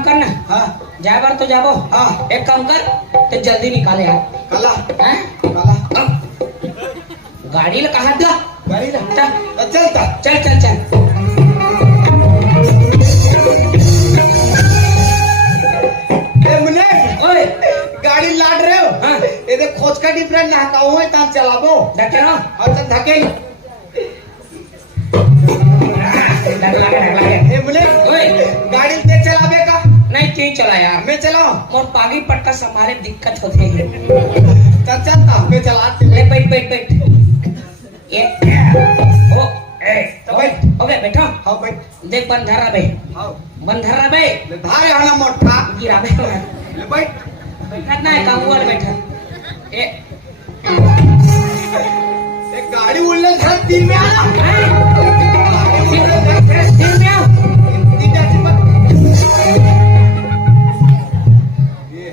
काम करना। हाँ जाए बार तो जाबो। हाँ एक काम कर तो जल्दी निकाले यार। काला हैं? काला गाड़ी ला कहाँ दिया? गाड़ी ला चल चलता चल चल चल। मुने ओए गाड़ी लाड रहे हो। हाँ। ये देख खोज का डिफरेंट ना का हो तब चलाबो डटे रहो। और तब धकेल डर लगे। ए मुने ओए गाड़ी ते चलाबे का नहीं तू चला यार। मैं चलाऊं और पागी पट्टा संभाले दिक्कत होते हैं। चल चलता मैं चलाते ले बैठ। ये ओ ए तो बैठ। ओके बैठो। हाँ भाई देख बंधरा बे। हाँ बंधरा बे। ले धारे आना मोटा गिरा बे। ले बैठ बैठा ना है काबूल बैठा। ए एक गाड़ी उड़ने घर तीन में आना गाड़ी उड़ने घर दिन में आओ। तीन जाती पर ये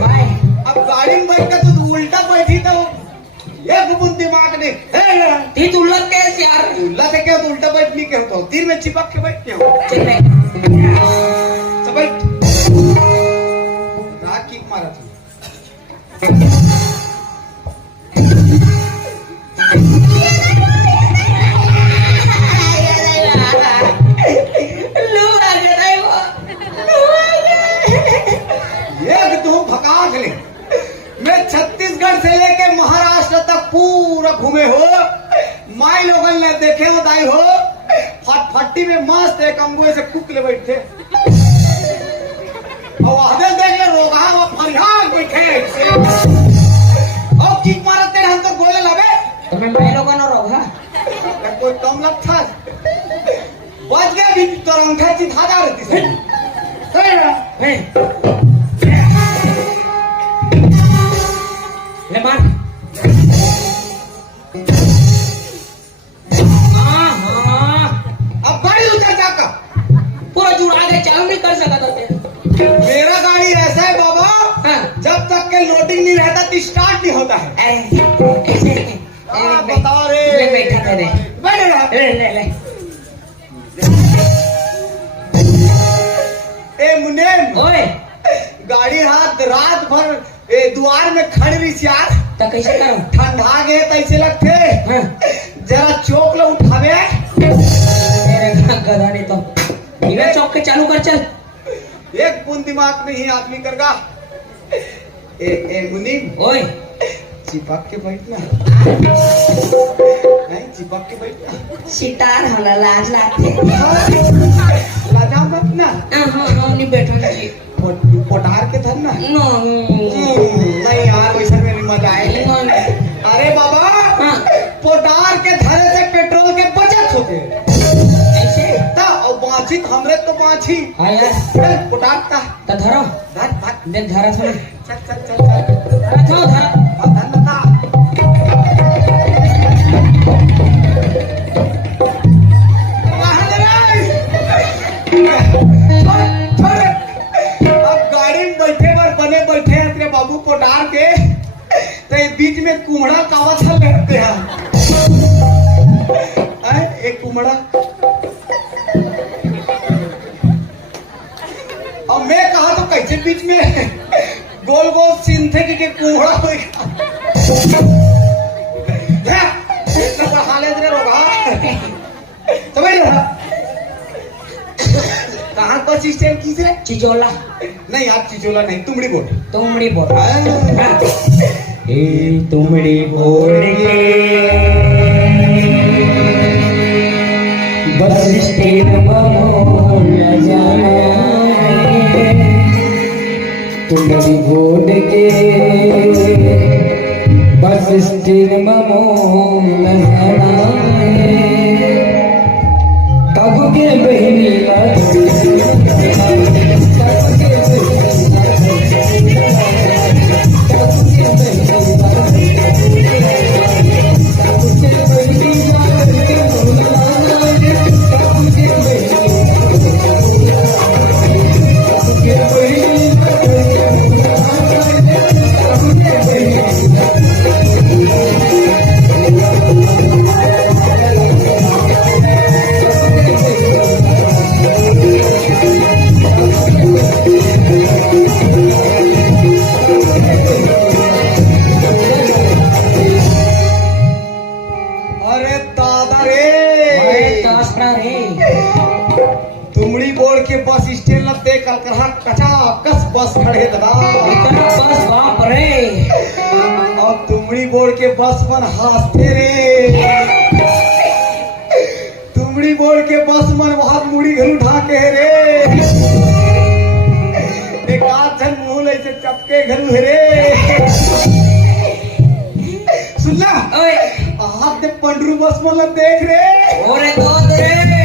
बाय। अब गाड़ी में बैठ के तू उल्टा बैठी तो एक बुन दिमाग ने ती तू उल्लत कैसे यार? उल्टा से क्या उल्टा बैठने के हो तो तीर में चिपक के बैठते हो चल बे। तो बैठ रात किक मारा था एक दो भगास ले मैं छत्तीसगढ़ से लेके महाराष्ट्र तक पूरा घूमे हो माई लोगन ने देखे हो दाई हो फटफटी में मस्त एक अंगुए से कुक ले बैठे और आधे देख ले रोगा वो फरियाद बैठे और किक मारते हम तो गोले लगे तुम्हें मैं लोगों ने रोगा। कोई कम लगता बच गया भी तो रंखा की धागा रहती से हैं? ले मार। हाँ। अब गाड़ी उतर जाकर पूरा जुड़ा के चालू नहीं कर सका था मैं। मेरा गाड़ी ऐसा है बाबा हाँ। जब तक के लोडिंग नहीं रहता तो स्टार्ट नहीं होता है ऐसे बता रे ले बैठा तेरे। बैठ रहा ले। ए मुनेम ओए गाड़ी रात भर द्वार में खड़ी रही यार तो कैसे करूं? ठंडा गए तैसे लगते हाँ। जरा चौक लो उठावे मेरे गधा नहीं तो बिना चौक के चालू कर चल। एक बुन दिमाग में ही आदमी करगा ए मुनीम ओए चिपक के बैठना नहीं चिपक के बैठना सितार होला लाज लागते। लाजा मत ना हाँ नहीं बैठो जी। पोटार के धरना नहीं यार वैसा मेरी मजा आएगी अरे बाबा हाँ। पोटार के धरे से पेट्रोल के बचत होते ऐसे और बाछी हमरे तो बाछी हाँ यार पोटार का तो धरो धर भाग देख धरा थोड़ा चल धरा थो धरा धर बता अब गाड़ी में बैठे बार बने बैठे हैं तेरे बाबू पोटार के तो ये बीच में कुम्हड़ा कावत हल रहते हैं एक कुम्हड़ा और मैं कहा तो कैसे बीच में गोल गोल सिंथेटिक के कुम्हड़ा होगा हालत रे रोगा समझ रहा कहाँ पर सिस्टम की से चिचोला नहीं आप चिचोला नहीं तुमड़ी बोल तुमड़ी बोल। हाँ। तुमड़ी बोल बस स्टेन तुमड़ी बोल के बस स्टेन कब के बहनी के बस स्टैंड ल देख कल कहा कचाकच बस खड़े दादा इतना बस बाप रे। और तुमड़ी बोर्ड के बस मन हंसते रे, तुमड़ी बोर्ड के बस मन वहां मुड़ी घर उठा के रे, एक आध जन मुंह ऐसे चपके घर रे। सुनना ओए हाथ दे पंडरू बस मन ल देख रे, ओरे दोस्त रे।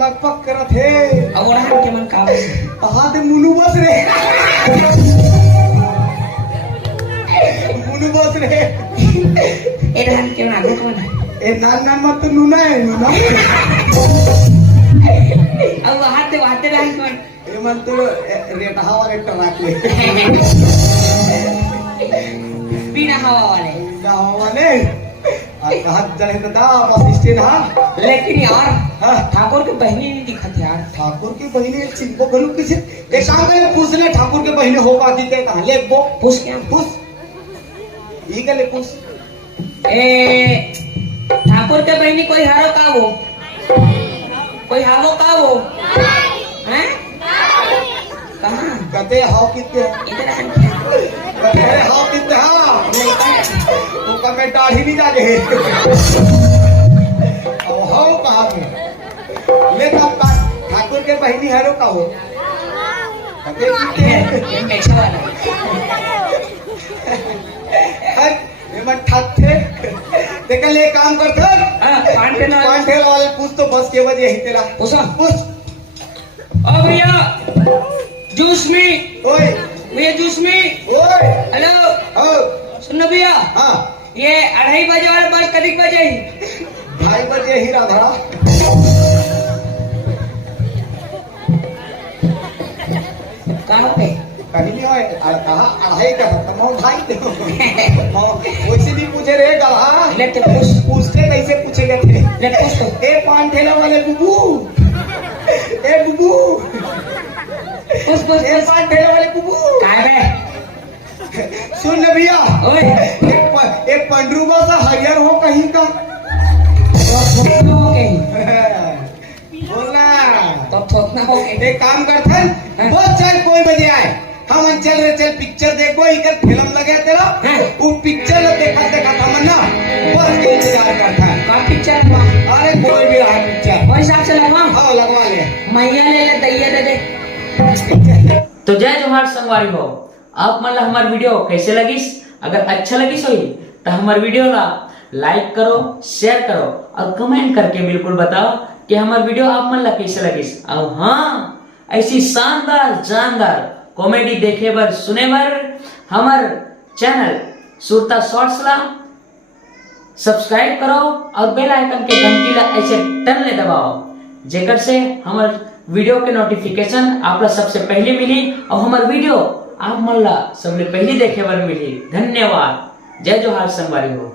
लगभग करत है। अब ओढ़ान के मन का हाथ दे मुनु बस रे, मुनु बस रे। ए रहन के मन आगो कौन ए नान नान मत तो नुना है नुना। अब वहां ते रहन कौन ए मन तो रेटहा वाले ट्रक ले, बिना हवा वाले। हवा वाले कहा चले दादा बस स्टैंड हा। लेकिन यार हाँ? ठाकुर के बहनी नहीं दिखत यार। ठाकुर की बहने चिंको करू किसे एक काम करे पूछ ले ठाकुर के बहने हो पाती के कहां ले वो पूछ क्या पूछ ये ले पूछ। ए ठाकुर के बहनी कोई हारो का वो, कोई हावो का वो हैं कहां कहते हाउ कितने इधर रहन क्या कहते हाउ कितने हां वो का मैं दाढ़ी नहीं जागे अब हाउ कहां में ले तब का ठाकुर के बहनी हारो का हो कहते कितने ये पैसा वाला ये मत ठाथे देख ले काम करते पान पे ना पान ठेला वाले पूछ तो बस के बजे यही तेरा पूछो पूछ। ओ भैया जूस में, ओए भैया जूस में। ओए हेलो ओ सुनो भैया हाँ ये 2:30 बजे वाला बस कदी बजे 2:30 बजे ही राधा कहाँ पे कहीं नहीं होए कहा 2:30 का तो 2:30 वैसे भी पूछे रे गला ले तो पूछ पूछते कैसे पूछेगा थे ले पूछ तो ए पान ठेला वाले बुबू ए बुबू पूछ पूछ ए पान ठेला वाले बुबू काय बे सुन न भैया ओए एक पंडरूबा सा हरियर हो कहीं का थोतना हो गई बोलना तो थोतना हो गई एक काम करते बहुत चल कोई बजे आए हम चल रहे चल पिक्चर देखो इधर फिल्म लगे तेरा वो पिक्चर देखा देखा था ना बस के इंतजार करता है का पिक्चर हुआ अरे कोई भी रहा पिक्चर वो हिसाब से लगवा हाँ लगवा ले मैया ले ले दैया दे दे। तो जय जोहार संगवारी हो, आप मन ला हमार वीडियो कैसे लगिस? अगर अच्छा लगिस होई तो हमार वीडियो ला लाइक करो, शेयर करो और कमेंट करके बिल्कुल बताओ कि हमार वीडियो आप मन ला कैसे लगिस। और हाँ, ऐसी शानदार जानदार कॉमेडी देखे बर सुने बर हमार चैनल सुरता शॉर्ट्स ला सब्सक्राइब करो और बेल आइकन के घंटी ला ऐसे टन ले दबाओ, जेकर से हमार वीडियो के नोटिफिकेशन आप ला सबसे पहले मिली और हमार वीडियो आप मन ला सबले पहले देखे बर मिली। धन्यवाद। जय जोहार संगवारी हो।